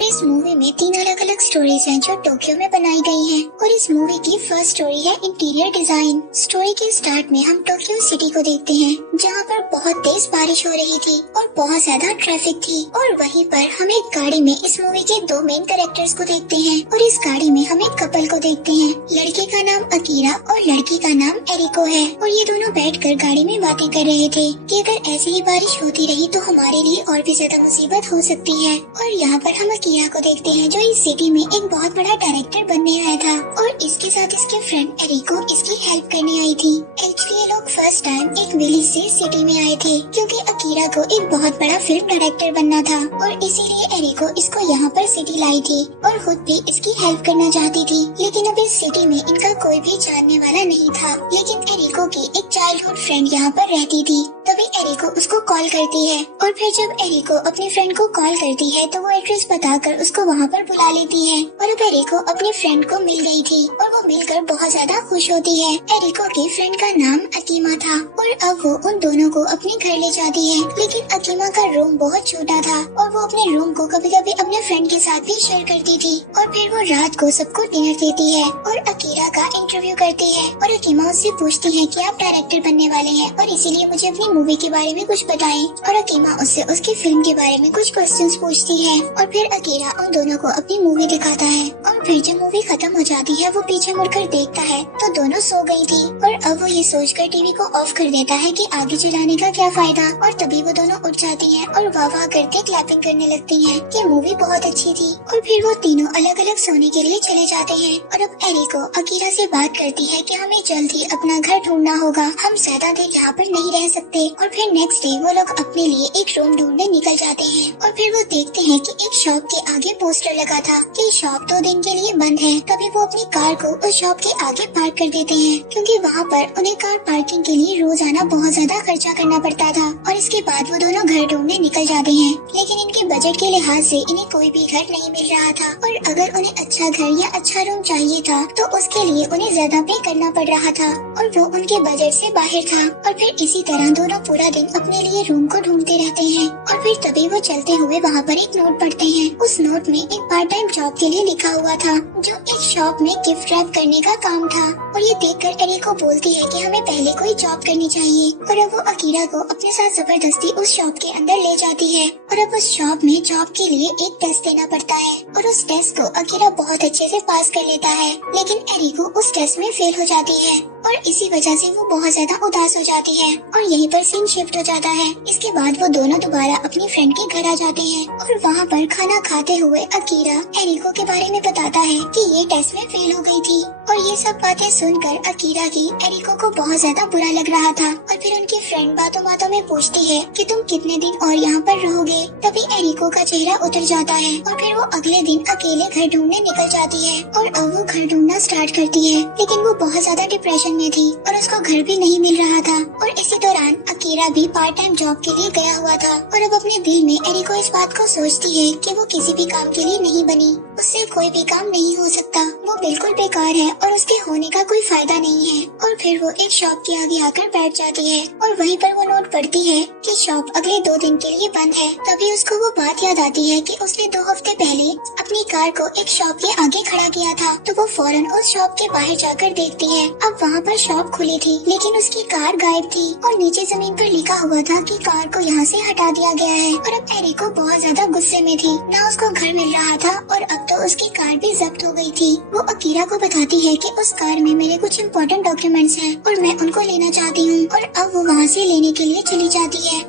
इस मूवी में 3 अलग अलग स्टोरीज हैं जो टोक्यो में बनाई गई हैं और इस मूवी की फर्स्ट स्टोरी है इंटीरियर डिजाइन। स्टोरी के स्टार्ट में हम टोक्यो सिटी को देखते हैं जहाँ पर बहुत तेज बारिश हो रही थी और बहुत ज्यादा ट्रैफिक थी और वहीं पर हम एक गाड़ी में इस मूवी के 2 मेन कैरेक्टर्स को देखते हैं और इस गाड़ी में हम एक कपल को देखते हैं। लड़के का नाम अकीरा और लड़की का नाम एरिको है और ये दोनों बैठकर गाड़ी में बातें कर रहे थे कि अगर ऐसी ही बारिश होती रही तो हमारे लिए और भी ज्यादा मुसीबत हो सकती है। और यहाँ पर हम अकीरा को देखते हैं जो इस सिटी में एक बहुत बड़ा डायरेक्टर बनने आया था और इसके साथ इसके फ्रेंड एरिको इसकी हेल्प करने आई थी। एक्चुअली ये लोग फर्स्ट टाइम एक विलेज से सिटी में आए थे क्योंकि अकीरा को एक बहुत बड़ा फिल्म डायरेक्टर बनना था और इसीलिए एरिको इसको यहाँ पर सिटी लाई थी और खुद भी इसकी हेल्प करना चाहती थी। लेकिन अब इस सिटी में इनका कोई भी जानने वाला नहीं था। लेकिन एरिको की एक चाइल्डहुड फ्रेंड यहाँ पर रहती थी। तभी एरिको उसको कॉल करती है और फिर जब एरिको अपने फ्रेंड को कॉल करती है तो वो एड्रेस बताकर उसको वहाँ पर बुला लेती है। और अब एरिको अपने फ्रेंड को मिल गई थी और वो मिलकर बहुत ज्यादा खुश होती है। एरिको की फ्रेंड का नाम अकीमा था और अब वो उन दोनों को अपने घर ले जाती है। लेकिन अकीमा का रूम बहुत छोटा था और वो अपने रूम को कभी कभी अपने फ्रेंड के साथ भी शेयर करती थी और फिर वो रात को सबको डिनर देती है और अकीरा का इंटरव्यू करती है और अकीमा उससे पूछती है कि आप डायरेक्टर बनने वाले हैं और इसीलिए मुझे अपनी मूवी के बारे में कुछ बताएं। और अकीमा उससे उसकी फिल्म के बारे में कुछ क्वेश्चंस पूछती है और फिर अकीरा उन दोनों को अपनी मूवी दिखाता है और फिर जब मूवी खत्म हो जाती है वो पीछे मुड़कर देखता है तो दोनों सो गई थी और अब वो ये सोचकर टीवी को ऑफ कर देता है कि आगे चलाने का क्या फायदा। और तभी वो दोनों उठ जाती हैं और वाह वाह करके क्लैपिंग करने लगती हैं कि मूवी बहुत अच्छी थी। और फिर वो तीनों अलग अलग सोने के लिए चले जाते हैं और अब एरिको अकीरा से बात करती है कि हमें जल्द ही अपना घर ढूंढना होगा, हम ज्यादा देर यहाँ पर नहीं रह सकते। और फिर नेक्स्ट डे वो लोग अपने लिए एक रूम ढूंढने निकल जाते हैं और फिर वो देखते हैं कि एक शॉप के आगे पोस्टर लगा था कि शॉप 2 दिन के लिए बंद है। तभी वो अपनी कार को उस शॉप के आगे पार्क कर देते हैं क्योंकि वहाँ पर उन्हें कार पार्किंग के लिए रोजाना बहुत ज्यादा खर्चा करना पड़ता था। और इसके बाद वो दोनों घर ढूंढने निकल जाते हैं लेकिन इनके बजट के लिहाज से इन्हें कोई भी घर नहीं मिल रहा था और अगर उन्हें अच्छा घर या अच्छा रूम चाहिए था तो उसके लिए उन्हें ज्यादा पे करना पड़ रहा था और वो उनके बजट से बाहर था। और फिर इसी तरह दोनों पूरा दिन अपने लिए रूम को ढूंढते रहते हैं और फिर तभी वो चलते हुए वहाँ पर एक नोट पढ़ते हैं। उस नोट में एक पार्ट टाइम जॉब के लिए लिखा हुआ था जो एक शॉप में गिफ्ट रैप करने का काम था। और ये देखकर एरिको बोलती है कि हमें पहले कोई जॉब करनी चाहिए और अब वो अकीरा को अपने साथ जबरदस्ती उस शॉप के अंदर ले जाती है। और अब उस शॉप में जॉब के लिए एक टेस्ट देना पड़ता है और उस टेस्ट को अकीरा बहुत अच्छे से पास कर लेता है लेकिन एरिको उस टेस्ट में फेल हो जाती है और इसी वजह से वो बहुत ज्यादा उदास हो जाती है और यहीं पर सीन शिफ्ट हो जाता है। इसके बाद वो दोनों दोबारा अपनी फ्रेंड के घर आ जाते हैं और वहाँ पर खाना खाते हुए अकीरा एरिको के बारे में बताता है कि ये टेस्ट में फेल हो गई थी। और ये सब बातें सुनकर अकीरा की एरिको को बहुत ज्यादा बुरा लग रहा था और फिर उनकी फ्रेंड बातों बातों में पूछती है कि तुम कितने दिन और यहाँ पर रहोगे। तभी एरिको का चेहरा उतर जाता है और फिर वो अगले दिन अकेले घर ढूंढने निकल जाती है और अब वो घर ढूंढना स्टार्ट करती है लेकिन वो बहुत ज्यादा डिप्रेशन में थी और उसको घर भी नहीं मिल रहा था। और इसी दौरान अकीरा भी पार्ट टाइम जॉब के लिए गया हुआ था और अब अपने दिल में एरिको इस बात को सोचती है कि वो किसी भी काम के लिए नहीं बनी, उससे कोई भी काम नहीं हो सकता, वो बिल्कुल बेकार है और उसके होने का कोई फायदा नहीं है। और फिर वो एक शॉप के आगे आकर बैठ जाती है और वहीं पर वो नोट पढ़ती है कि शॉप अगले 2 दिन के लिए बंद है। तभी उसको वो बात याद आती है कि उसने 2 हफ्ते पहले अपनी कार को एक शॉप के आगे खड़ा किया था तो वो फौरन उस शॉप के बाहर जाकर देखती है। अब वहाँ पर शॉप खुली थी लेकिन उसकी कार गायब थी और नीचे जमीन पर लिखा हुआ था कि कार को यहाँ से हटा दिया गया है। और अब एरिको बहुत ज्यादा गुस्से में थी, ना उसको घर मिल रहा था और अब तो उसकी कार भी जब्त हो गई थी। वो अकीरा को बताती है कि उस कार में मेरे कुछ इम्पोर्टेंट डॉक्यूमेंट्स हैं और मैं उनको लेना चाहती हूँ और अब वो वहाँ से लेने के लिए चली जाती है।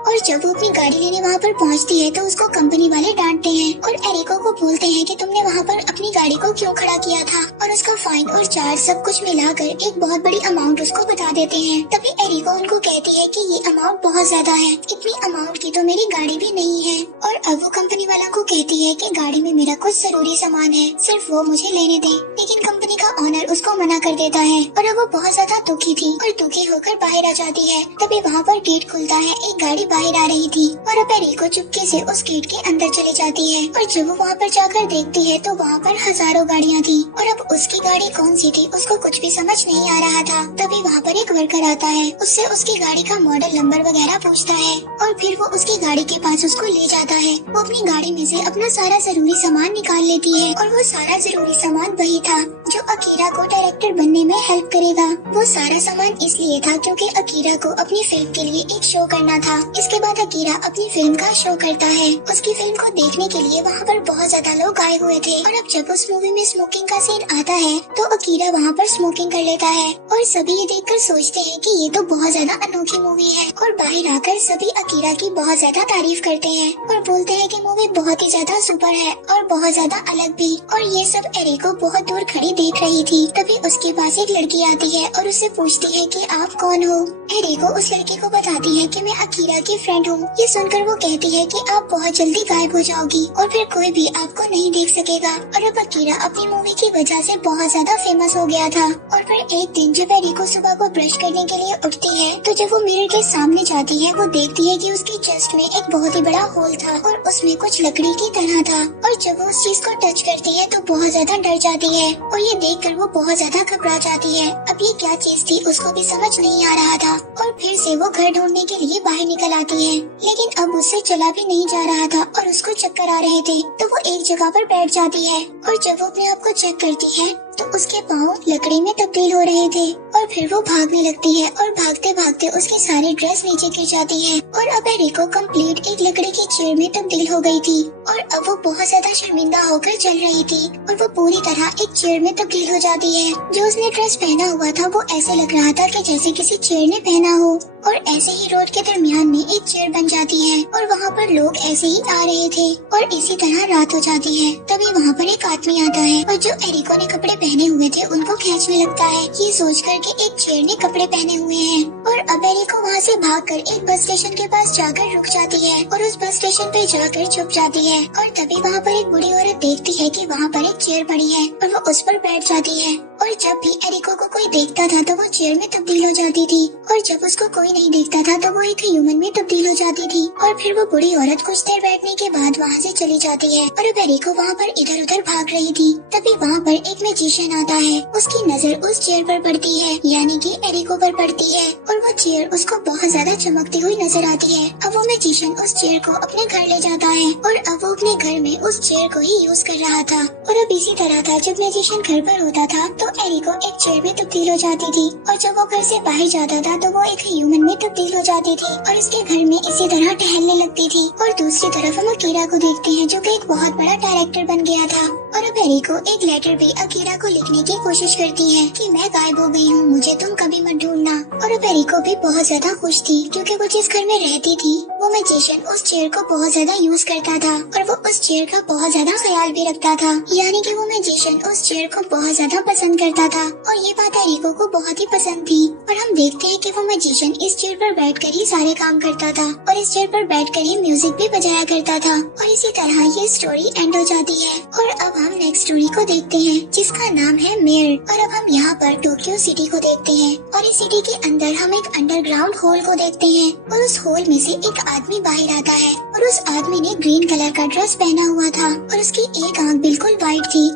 और जब वो अपनी गाड़ी लेने वहाँ पर पहुँचती है तो उसको कंपनी वाले डांटते हैं और एरिको को बोलते हैं कि तुमने वहाँ पर अपनी गाड़ी को क्यों खड़ा किया था और उसका फाइन और चार्ज सब कुछ मिलाकर एक बहुत बड़ी अमाउंट उसको बता देते हैं। तभी एरिको उनको कहती है कि ये अमाउंट बहुत ज्यादा है, इतनी अमाउंट की तो मेरी गाड़ी भी नहीं है। और अब वो कंपनी वाला को कहती है कि गाड़ी में मेरा कुछ जरूरी सामान है, सिर्फ वो मुझे लेने दे। लेकिन कंपनी का ऑनर उसको मना कर देता है और अब वो बहुत ज्यादा दुखी थी और दुखी होकर बाहर आ जाती है। तभी वहाँ पर गेट खुलता है, एक गाड़ी बाहर आ रही थी और अब एरिको चुपके से उस गेट के अंदर चली जाती है और जब वो वहाँ पर जाकर देखती है तो वहाँ पर हजारों गाड़ियाँ थी और अब उसकी गाड़ी कौन सी थी उसको कुछ भी समझ नहीं आ रहा था। तभी वहाँ पर एक वर्कर आता है, उससे उसकी गाड़ी का मॉडल नंबर वगैरह पूछता है और फिर वो उसकी गाड़ी के पास उसको ले जाता है। वो अपनी गाड़ी में से अपना सारा जरूरी सामान निकाल लेती है और वो सारा जरूरी सामान वही था जो अकीरा को डायरेक्टर बनने में हेल्प करेगा। वो सारा सामान इसलिए था क्योंकि अकीरा को अपनी फिल्म के लिए एक शो करना था। इसके बाद अकीरा अपनी फिल्म का शो करता है। उसकी फिल्म को देखने के लिए वहाँ पर बहुत ज्यादा लोग आए हुए थे और अब जब उस मूवी में स्मोकिंग का सीन आता है तो अकीरा वहाँ पर स्मोकिंग कर लेता है और सभी ये देखकर सोचते हैं कि ये तो बहुत ज्यादा अनोखी मूवी है और बाहर आकर सभी अकीरा की बहुत ज्यादा तारीफ करते हैं और बोलते हैं कि मूवी बहुत ही ज्यादा सुपर है और बहुत ज्यादा अलग भी। और ये सब एरिको बहुत दूर खड़ी देख रही थी। तभी उसके पास एक लड़की आती है और उससे पूछती है कि आप कौन हो। एरिको उस लड़की को बताती है कि मैं अकीरा की फ्रेंड हूँ। ये सुनकर वो कहती है कि आप बहुत जल्दी गायब हो जाओगी और फिर कोई भी आपको नहीं देख सकेगा। और अब अकीरा अपनी मूवी की वजह से बहुत ज्यादा फेमस हो गया था। और फिर एक दिन जब एरिको सुबह को ब्रश करने के लिए उठती है तो जब वो मिरर के सामने जाती है वो देखती है कि उसकी चेस्ट में एक बहुत ही बड़ा होल था और उसमें कुछ लकड़ी की तरह था। और जब वो उस चीज को टच करती है तो बहुत ज्यादा डर जाती है और ये देखकर वो बहुत ज्यादा घबरा जाती है। अब ये क्या चीज थी उसको भी समझ नहीं आ रहा था और फिर से वो घर ढूंढने के लिए बाहर निकल आती है, लेकिन अब उससे चला भी नहीं जा रहा था और उसको चक्कर आ रहे थे। तो वो एक जगह पर बैठ जाती है और जब वो अपने आप को चेक करती है तो उसके पाँव लकड़ी में तब्दील हो रहे थे और फिर वो भागने लगती है और भागते भागते उसकी सारी ड्रेस नीचे गिर जाती है और अब एरिको कंप्लीट एक लकड़ी की चेयर में तब्दील हो गई थी और अब वो बहुत ज्यादा शर्मिंदा होकर चल रही थी और वो पूरी तरह एक चेयर में तब्दील हो जाती है। जो उसने ड्रेस पहना हुआ था वो ऐसे लग रहा था कि जैसे किसी चेयर ने पहना हो और ऐसे ही रोड के दरमियान में एक चेयर बन जाती है और वहाँ पर लोग ऐसे ही आ रहे थे और इसी तरह रात हो जाती है। तभी वहाँ पर एक आदमी आता है और जो एरिको ने कपड़े पहने हुए थे उनको खींचने लगता है, ये सोचकर कि एक चेयर ने कपड़े पहने हुए हैं। और अब एरिको वहाँ से भागकर एक बस स्टेशन के पास जाकर रुक जाती है और उस बस स्टेशन पे जाकर छुप जाती है। और तभी वहाँ पर एक बूढ़ी औरत देखती है कि वहाँ पर एक चेयर पड़ी है और वो उस पर बैठ जाती है। और जब भी एरिको को कोई देखता था तो वो चेयर में तब्दील हो जाती थी और जब उसको कोई नहीं देखता था तो वो एक ह्यूमन में तब्दील हो जाती थी। और फिर वो बूढ़ी औरत कुछ देर बैठने के बाद वहाँ से चली जाती है और अब एरिको वहाँ पर इधर उधर भाग रही थी। तभी वहाँ पर एक मैजिशियन आता है, उसकी नजर उस चेयर पर पड़ती है यानी कि एरिको पर पड़ती है और वो चेयर उसको बहुत ज्यादा चमकती हुई नजर आती है। अब वो मैजिशियन उस चेयर को अपने घर ले जाता है और अब वो अपने घर में उस चेयर को ही यूज कर रहा था। और अब इसी तरह था जब मैजिशियन घर पर होता था तो एरिको एक चेयर में तब्दील हो जाती थी और जब वो घर से बाहर जाता था तो वो एक ह्यूमन में तब्दील हो जाती थी और इसके घर में इसी तरह टहलने लगती थी। और दूसरी तरफ हम अकीरा को देखते हैं जो कि एक बहुत बड़ा डायरेक्टर बन गया था। और अब एरिको एक लेटर भी अकीरा को लिखने की कोशिश करती है कि मैं गायब हो गई हूँ, मुझे तुम कभी मत ढूंढना। और अब एरिको भी बहुत ज्यादा खुश थी क्योंकि वो जिस घर में रहती थी वो मैजिशियन उस चेयर को बहुत ज्यादा यूज करता था और वो उस चेयर का बहुत ज्यादा ख्याल भी रखता था, यानी कि वो मैजिशियन उस चेयर को बहुत ज्यादा पसंद करता था। और ये बात एरिको को बहुत ही पसंद थी। और हम देखते हैं कि वो मैजिशियन इस चेयर पर बैठकर ही सारे काम करता था और इस चेयर पर बैठकर ही म्यूजिक भी बजाया करता था। और इसी तरह ये स्टोरी एंड हो जाती है। और अब हम नेक्स्ट स्टोरी को देखते हैं जिसका नाम है मेयर। और अब हम यहाँ पर टोक्यो सिटी को देखते हैं और इस सिटी के अंदर हम एक अंडरग्राउंड होल को देखते हैं और उस होल में से एक आदमी बाहर आता है और उस आदमी ने ग्रीन कलर का ड्रेस पहना हुआ था और उसकी एक आंख बिल्कुल व्हाइट थी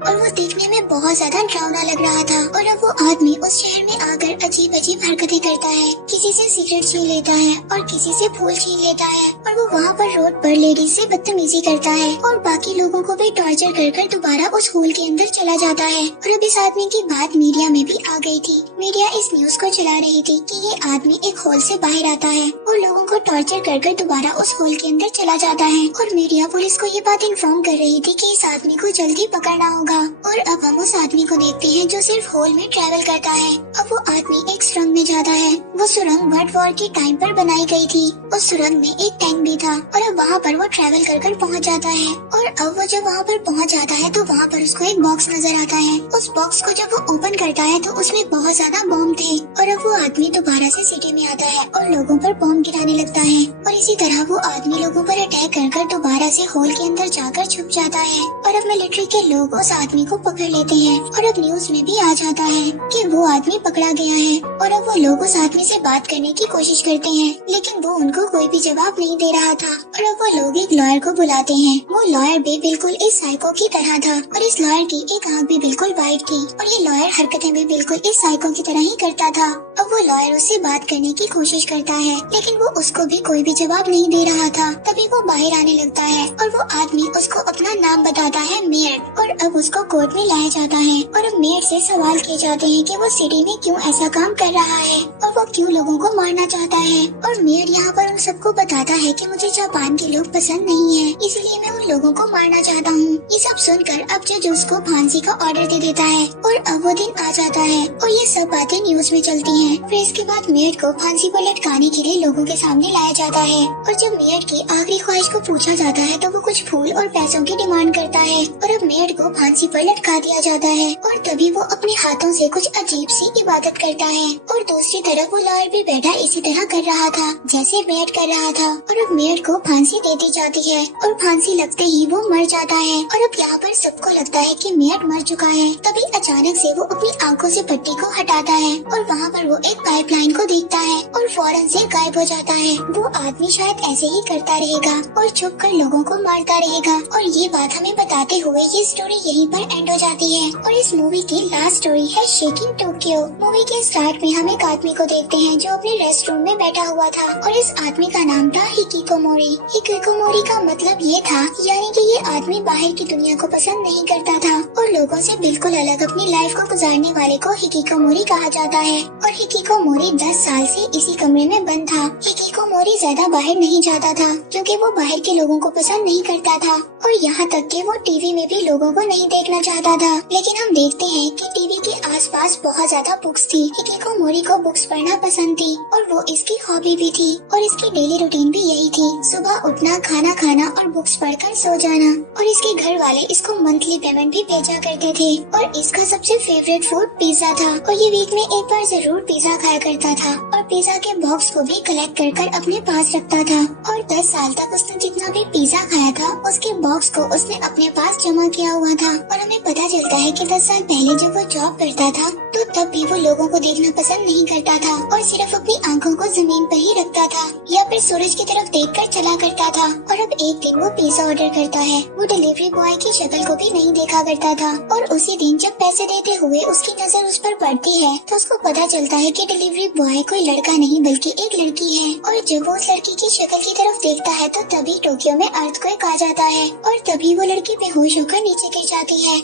और वो देखने में बहुत ज्यादा डरावना लग रहा था। और अब वो आदमी उस शहर में आकर अजीब अजीब हरकतें करता है, किसी से सिगरेट छीन लेता है और किसी से फूल छीन लेता है और वो वहाँ पर रोड पर लेडीज से बदतमीजी करता है और बाकी लोगों को भी टॉर्चर कर दोबारा उस होल के अंदर चला जाता है। और अब इस आदमी की बात मीडिया में भी आ गई थी। मीडिया इस न्यूज को चला रही थी कि ये आदमी एक होल से बाहर आता है और लोगों को टॉर्चर कर दोबारा उस होल के अंदर चला जाता है। और मीडिया पुलिस को ये बात इन्फॉर्म कर रही थी कि इस आदमी को जल्दी पकड़ना होगा। और अब हम उस आदमी को देखते हैं जो सिर्फ होल में ट्रैवल करता है। अब वो आदमी एक सुरंग में जाता है। वो सुरंग वर्ल्ड वॉर के टाइम पर बनाई गई थी। उस सुरंग में एक टैंक भी था और अब वहाँ पर वो ट्रैवल कर पहुँच जाता है। और अब वो जब वहाँ पर पहुँच जाता है तो वहाँ पर उसको एक बॉक्स नजर आता है। उस बॉक्स को जब वो ओपन करता है तो उसमें बहुत ज्यादा बॉम्ब थे। और अब वो आदमी दोबारा से सिटी में आता है और लोगों पर बॉम्ब गिराने लगता है। और इसी तरह वो आदमी लोगों पर अटैक कर दोबारा से होल के अंदर जाकर छुप जाता है। और अब मिलिट्री के लोग उस आदमी को पकड़ लेते हैं और अब न्यूज में भी आ जाता है कि वो आदमी पकड़ा गया है। और अब वो लोग उस आदमी से बात करने की कोशिश करते हैं, लेकिन वो उनको कोई भी जवाब नहीं दे रहा था। और अब वो लोग एक लॉयर को बुलाते हैं। वो लॉयर भी बिल्कुल इस साइको की तरह था और इस लॉयर की एक आंख भी बिल्कुल वाइट थी और ये लॉयर हरकतें भी बिल्कुल इस साइको की तरह ही करता था। अब वो लॉयर उससे बात करने की कोशिश करता है, लेकिन वो उसको भी कोई भी जवाब नहीं दे रहा था। तभी वो बाहर आने लगता है और वो आदमी उसको अपना नाम बताता है, मेयर। और अब उसको कोर्ट में लाया जाता है और अब मेयर से सवाल किए जाते हैं कि वो सिटी में क्यों ऐसा काम कर रहा है और वो क्यों लोगों को मारना चाहता है। और मेयर यहाँ पर उन सबको बताता है कि मुझे जापान के लोग पसंद नहीं है, इसलिए मैं उन लोगों को मारना चाहता हूँ। ये सब सुनकर अब जज उसको फांसी का ऑर्डर दे देता है और अब वो दिन आ जाता है और ये सब बातें न्यूज में चलती हैं। फिर इसके बाद मेयर को फांसी पर लटकाने के लिए लोगों के सामने लाया जाता है और जब मेयर की आखिरी ख्वाहिश को पूछा जाता है तो वो कुछ फूल और पैसों की डिमांड करता है और अब मेयर को फांसी पर लटका दिया जाता है। और तभी वो अपने हाथों से कुछ अजीब सी इबादत करता है और दूसरी तरफ वो लॉयर भी बैठा इसी तरह कर रहा था जैसे मेयर कर रहा था। और अब मेयर को फांसी दे दी जाती है और फांसी लगते ही वो मर जाता है। और अब यहाँ पर सबको लगता है कि मेयर मर चुका है। तभी अचानक से वो अपनी आंखों से पट्टी को हटाता है और वहाँ पर वो एक पाइपलाइन को देखता है और फौरन से गायब हो जाता है। वो आदमी शायद ऐसे ही करता रहेगा और छुप कर लोगों को मारता रहेगा। और ये बात हमें बताते हुए ये स्टोरी यहीं पर एंड हो जाती है। और इस मूवी की लास्ट स्टोरी है शेकिंग टोक्यो। मूवी के स्टार्ट में हम एक आदमी को देखते हैं जो अपने रेस्ट रूम में बैठा हुआ था और इस आदमी का नाम था हिकिकोमोरी। हिकिकोमोरी का मतलब ये था यानी कि ये आदमी बाहर की दुनिया को पसंद नहीं करता था और लोगों से बिल्कुल अलग अपनी लाइफ को गुजारने वाले को हिकिकोमोरी कहा जाता है। और हिकिकोमोरी 10 साल से इसी कमरे में बंद था। हिकिकोमोरी ज्यादा बाहर नहीं जाता था क्योंकि वो बाहर के लोगों को पसंद नहीं करता था और यहाँ तक कि वो टीवी में भी लोगों को नहीं देखना चाहता था। लेकिन हम देखते हैं कि टीवी के आसपास बहुत ज्यादा बुक्स थी। हिकिकोमोरी को बुक्स पढ़ना पसंद थी और वो इसकी हॉबी भी थी और इसकी डेली रूटीन भी यही थी, सुबह उठना, खाना खाना और बुक्स पढ़कर सो जाना। और इसके घर वाले इसको मंथली पेमेंट भी भेजा करते थे और इसका सबसे फेवरेट फूड पिज्जा था और ये वीक में एक बार जरूर पिज्जा खाया करता था और पिज्जा के बॉक्स को भी कलेक्ट कर अपने पास रखता था। और 10 साल तक उसने जितना भी पिज्जा खाया था उसके बॉक्स को उसने अपने पास जमा किया हुआ था। और हमें पता चलता है कि 10 साल पहले जब वो जॉब करता था तो तब भी वो लोगों को देखना पसंद नहीं करता था और सिर्फ अपनी आंखों को जमीन पर ही रखता था या फिर सूरज की तरफ देखकर चला करता था। और अब एक दिन वो पिज्जा ऑर्डर करता है। वो डिलीवरी बॉय की शक्ल को भी नहीं देखा करता था और उसी दिन जब पैसे देते हुए उसकी नजर उस पर पड़ती है तो उसको पता चलता है कि डिलीवरी बॉय कोई लड़का नहीं बल्कि एक लड़की है। और जब वो उस लड़की की शक्ल की तरफ देखता है तो तभी टोक्यो में अर्थक्वेक आ जाता है और तभी वो लड़की बेहोश होकर नीचे गिर जाती है।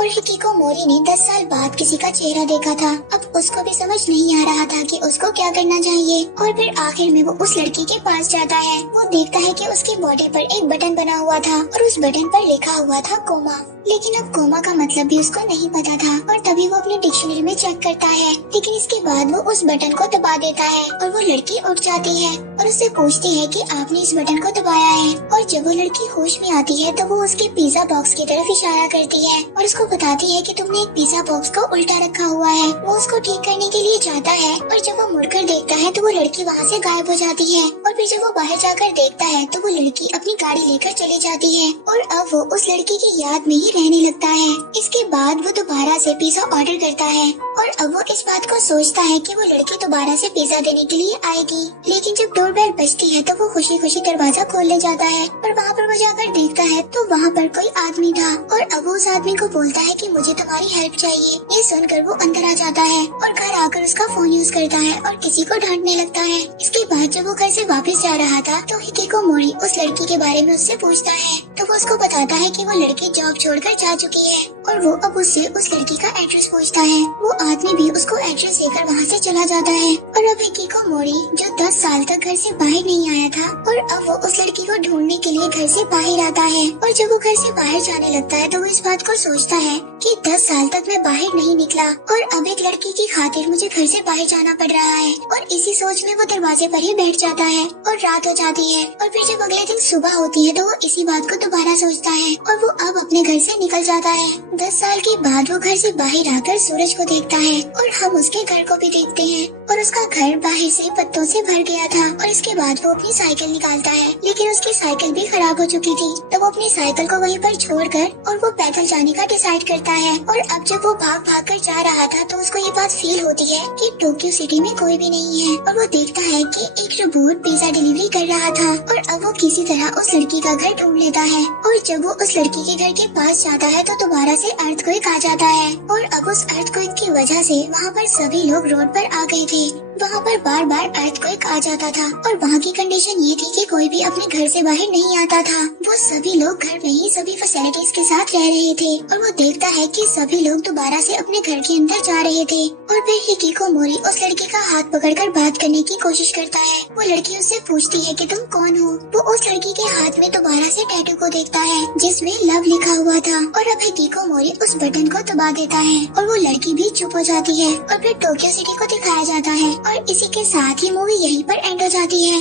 और हिकिकोमोरी ने 10 साल बाद किसी का चेहरा देखा था। अब उसको भी समझ नहीं आ रहा था कि उसको क्या करना चाहिए। और फिर आखिर में वो उस लड़की के पास जाता है। वो देखता है कि उसकी बॉडी पर एक बटन बना हुआ था और उस बटन पर लिखा हुआ था कोमा। लेकिन अब कोमा का मतलब भी उसको नहीं पता था और तभी वो अपनी डिक्शनरी में चेक करता है। लेकिन इसके बाद वो उस बटन को दबा देता है और वो लड़की उठ जाती है और उससे पूछती है कि आपने इस बटन को दबाया है। और जब वो लड़की होश में आती है तो वो उसके पिज्जा बॉक्स की तरफ इशारा करती है और उसको बताती है कि तुमने एक पिज्जा बॉक्स को उल्टा रखा हुआ है। वो उसको ठीक करने के लिए जाता है और जब वो मुड़कर देखता है तो वो लड़की वहाँ से गायब हो जाती है। और फिर जब वो बाहर जाकर देखता है तो वो लड़की अपनी गाड़ी लेकर चली जाती है और अब वो उस लड़की की याद में ही रहने लगता है। इसके बाद वो दोबारा से पिज्जा ऑर्डर करता है और अब वो इस बात को सोचता है कि वो लड़की दोबारा से पिज्जा देने के लिए आएगी। लेकिन जब डोरबेल बजती है तो वो खुशी खुशी दरवाजा खोलने जाता है और वहाँ पर वो जाकर देखता है तो वहाँ पर कोई आदमी था और अब वो उस आदमी को बोलता है कि मुझे तुम्हारी हेल्प चाहिए। ये सुनकर वो अंदर आ जाता है और घर आकर उसका फोन यूज करता है और किसी को डांटने लगता है। इसके बाद जब वो घर से वापस जा रहा था तो हिकिकोमोरी उस लड़की के बारे में उससे पूछता है तो वो उसको बताता है कि वो लड़की जॉब छोड़कर जा चुकी है और वो अब उससे उस लड़की का एड्रेस पूछता है। वो आदमी भी उसको एड्रेस देकर वहाँ से चला जाता है और अब हिकिकोमोरी जो 10 साल तक घर से बाहर नहीं आया था और अब वो उस लड़की को ढूंढने के लिए घर से बाहर आता है। और जब वो घर से बाहर जाने लगता है तो वो इस बात को सोचता है कि 10 साल तक मैं बाहर नहीं निकला और अब एक लड़की की खातिर मुझे घर से बाहर जाना पड़ रहा है। और इसी सोच में वो दरवाजे पर ही बैठ जाता है और रात हो जाती है। और फिर जब अगले दिन सुबह होती है तो वो इसी बात को दोबारा सोचता है और वो अब अपने घर से निकल जाता है। 10 साल के बाद वो घर से बाहर आकर सूरज को देखता है और हम उसके घर को भी देखते हैं और उसका घर बाहर से पत्तों से भर गया था। और इसके बाद वो अपनी साइकिल निकालता है, लेकिन उसकी साइकिल भी खराब हो चुकी थी। तो वो अपनी साइकिल को वहीं पर छोड़कर और वो पैदल जाने का डिसाइड करता है। और अब जब वो भाग भाग कर जा रहा था तो उसको ये बात फील होती है कि टोक्यो सिटी में कोई भी नहीं है। और वो देखता है कि एक रोबोट पिज्जा डिलीवरी कर रहा था। और अब वो किसी तरह उस लड़की का घर ढूंढ लेता है। और जब वो उस लड़की के घर के पास जाता है तो दोबारा से अर्थक्वेक आ जाता है। और अब उस अर्थक्वेक की वजह से वहाँ पर सभी लोग रोड पर आ गए थे। वहाँ पर बार बार अर्थक्वेक आ जाता था और वहाँ की कंडीशन ये थी कि कोई भी अपने घर से बाहर नहीं आता था। वो सभी लोग घर में ही सभी फैसिलिटीज के साथ रह रहे थे। और वो देखता है कि सभी लोग दोबारा से अपने घर के अंदर जा रहे थे। और फिर हिकिकोमोरी उस लड़के का हाथ पकड़कर बात करने की कोशिश करता है। वो लड़की उससे पूछती है कि तुम कौन हो। वो उस लड़की के हाथ में दोबारा से टैटू को देखता है जिसमें लव लिखा हुआ था। और अब हिकिकोमोरी उस बटन को दबा देता है और वो लड़की भी चुप हो जाती है। और फिर टोक्यो सिटी को दिखाया जाता है। और इसी के साथ ही मूवी यहीं पर एंड हो जाती है।